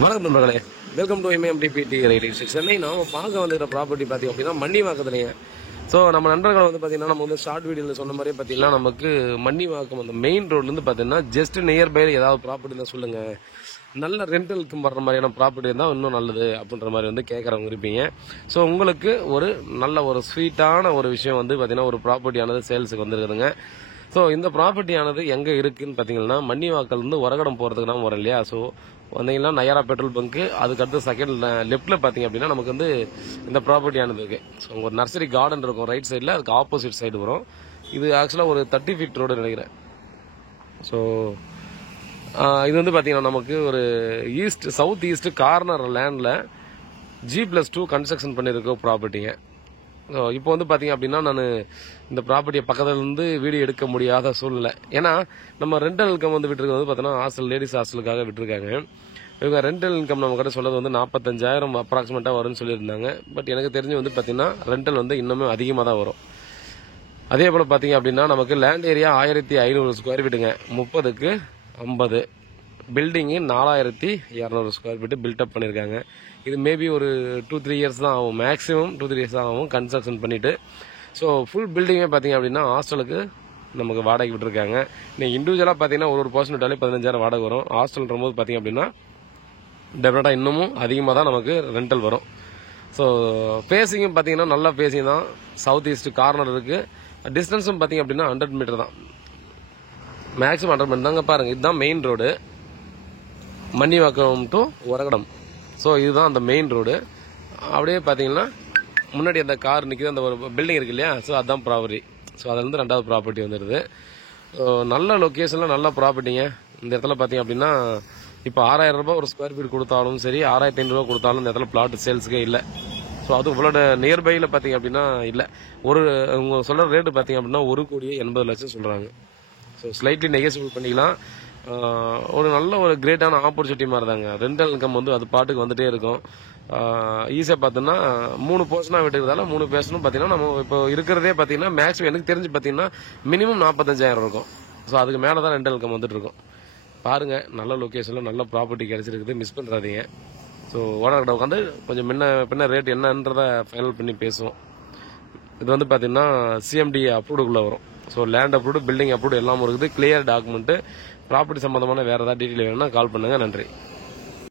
வணக்கம் நண்பர்களே, welcome to MMDPT real estate. Chennai நாம பார்க்க வந்துக்கிற ப்ராப்பர்ட்டி பார்த்தீங்க அப்படின்னா மன்னிவாக்கத்துலைங்க. ஸோ நம்ம நண்பர்கள் வந்து பார்த்தீங்கன்னா நம்ம வந்து ஷார்ட் வீடியோவில் சொன்ன மாதிரியே பார்த்தீங்கன்னா நமக்கு மன்னிவாக்கம் அந்த மெயின் ரோட்லேருந்து பார்த்தீங்கன்னா ஜஸ்ட் நியர்பை ஏதாவது ப்ராப்பர்ட்டி இருந்தால் சொல்லுங்கள், நல்ல ரெண்டலுக்கு வர்ற மாதிரியான ப்ராப்பர்ட்டி இருந்தால் இன்னும் நல்லது அப்படின்ற மாதிரி வந்து கேட்குறவங்க இருப்பீங்க. ஸோ உங்களுக்கு ஒரு நல்ல ஒரு ஸ்வீட்டான ஒரு விஷயம் வந்து பார்த்தீங்கன்னா ஒரு ப்ராப்பர்ட்டியானது சேல்ஸுக்கு வந்துருக்குதுங்க. ஸோ இந்த ப்ராப்பர்ட்டியானது எங்கே இருக்குதுன்னு பார்த்தீங்கன்னா மன்னிவாக்கல்லேருந்து உரகடம் போகிறதுக்கு நம்ம வரோம் இல்லையா. ஸோ வந்தீங்கன்னா நயாரா பெட்ரோல் பங்க்கு அதுக்கடுத்து செகண்ட் லெஃப்ட்டில் பார்த்தீங்க அப்படின்னா நமக்கு வந்து இந்த ப்ராப்பர்ட்டியானது இருக்குது. ஸோ ஒரு நர்சரி கார்டன் இருக்கும் ரைட் சைடில், அதுக்கு ஆப்போசிட் சைடு வரும். இது ஆக்சுவலாக ஒரு 30 ஃபீட் ரோடு நினைக்கிறேன். ஸோ இது வந்து பார்த்தீங்கன்னா நமக்கு ஒரு சவுத் ஈஸ்ட் கார்னர் லேண்டில் G+2 கன்ஸ்ட்ரக்ஷன் பண்ணியிருக்க ப்ராப்பர்ட்டிங்க. ஸோ இப்போ வந்து பார்த்தீங்க அப்படின்னா நான் இந்த ப்ராப்பர்ட்டியை பக்கத்துலேருந்து வீடியோ எடுக்க முடியாத சூழ்நிலை. ஏன்னா நம்ம ரெண்டல் இன்கம் வந்து விட்டுருக்கிறது வந்து பார்த்தீங்கன்னா ஹாஸ்டல், லேடிஸ் ஹாஸ்டலுக்காக விட்டுருக்காங்க. இவங்க ரெண்டல் இன்கம் நம்ம கிட்ட சொல்றது வந்து 45,000 அப்ராக்சிமேட்டாக வரும்னு சொல்லியிருந்தாங்க. பட் எனக்கு தெரிஞ்சு வந்து பார்த்தீங்கன்னா ரெண்டல் வந்து இன்னுமே அதிகமாக தான் வரும். அதே போல் பார்த்தீங்க அப்படின்னா நமக்கு லேண்ட் ஏரியா 1500 ஸ்கொயர் ஃபீட்டுங்க, 30க்கு 50, பில்டிங்கு 4200 ஸ்கொயர் ஃபீட்டு பில்டப் பண்ணியிருக்காங்க. இது மேபி ஒரு 2-3 இயர்ஸ் தான் ஆகும், மேக்ஸிமம் 2-3 இயர்ஸ் தான் ஆகும் கன்ஸ்ட்ரக்ஷன் பண்ணிவிட்டு. ஸோ ஃபுல் பில்டிங்கே பார்த்தீங்க அப்படின்னா ஹாஸ்டலுக்கு நமக்கு வாடகை விட்டுருக்காங்க. நீங்கள் இண்டிவிஜுவலாக பார்த்தீங்கன்னா ஒரு பர்சன் விட்டாலே 15,000 வாடகை வரும். ஹாஸ்டல்ன்ற போது பார்த்தீங்க அப்படின்னா டெஃபினட்டாக இன்னமும் அதிகமாக தான் நமக்கு ரெண்டல் வரும். ஸோ ஃபேஸிங்கும் பார்த்தீங்கன்னா நல்ல ஃபேஸிங் தான், சவுத் ஈஸ்ட் கார்னர் இருக்குது. டிஸ்டன்ஸும் பார்த்தீங்க அப்படின்னா 100 மீட்டர் தான், மேக்ஸிமம் 100 மீட்டர் தாங்க. பாருங்கள், இதுதான் main road, Mannivakkam to Uragadam. So இதுதான் அந்த மெயின் ரோடு. அப்படியே பார்த்தீங்கன்னா முன்னாடி அந்த கார் நிற்கிது, அந்த ஒரு பில்டிங் இருக்கு இல்லையா. ஸோ அதுதான் ப்ராப்பர்ட்டி. ஸோ அதுலேருந்து ரெண்டாவது ப்ராப்பர்ட்டி வந்துடுது. நல்ல லொக்கேஷனில் நல்ல ப்ராப்பர்ட்டிங்க. இந்த இடத்துல பார்த்தீங்க அப்படின்னா இப்போ 6,000 ரூபாய் ஒரு ஸ்கொயர் ஃபீட் கொடுத்தாலும் சரி, 6,500 கொடுத்தாலும் இந்த இடத்துல பிளாட் சேல்ஸுக்கே இல்லை. ஸோ அது உங்களோட நியர்பையில் பார்த்தீங்க அப்படின்னா இல்லை. அவங்க சொல்கிற ரேட்டு பார்த்தீங்க அப்படின்னா 1,80,00,000 சொல்கிறாங்க. ஸோ ஸ்லைட்லி நெகோசியபிள் பண்ணிக்கலாம். ஒரு நல்ல ஒரு கிரேட்டான ஆப்பர்ச்சுனிட்டி மாதிரி தாங்க. ரெண்டல் இன்கம் வந்து அது பாட்டுக்கு வந்துட்டே இருக்கும். ஈஸியாக பார்த்தோன்னா 3 போர்ஷனாக விட்டுக்கிறதால 3 பேர்சனும் பார்த்தீங்கன்னா நம்ம இப்போ இருக்கிறதே பார்த்தீங்கன்னா மேக்ஸிமம் எனக்கு தெரிஞ்சு பார்த்தீங்கன்னா மினிமம் 45,000 இருக்கும். ஸோ அதுக்கு மேலே தான் ரெண்டல் இன்கம் வந்துட்டு இருக்கும். பாருங்கள், நல்ல லொக்கேஷனில் நல்ல ப்ராப்பர்ட்டி கிடச்சிருக்குது, மிஸ் பண்ணுறாதீங்க. ஸோ ஓனர்கிட்ட உட்காந்து கொஞ்சம் பின்ன ரேட் என்னன்றதை ஃபைனல் பண்ணி பேசுவோம். இது வந்து பார்த்தீங்கன்னா CMD அப்ரூவ்டுக்குள்ளே வரும். So land approved, building approved எல்லாம் இருக்குது, கிளியர் டாக்குமெண்ட்டு. ப்ராப்பர்ட்டி சம்மந்தமான வேறு ஏதாவது டீட்டெயில் வேணும்னா கால் பண்ணுங்கள். நன்றி.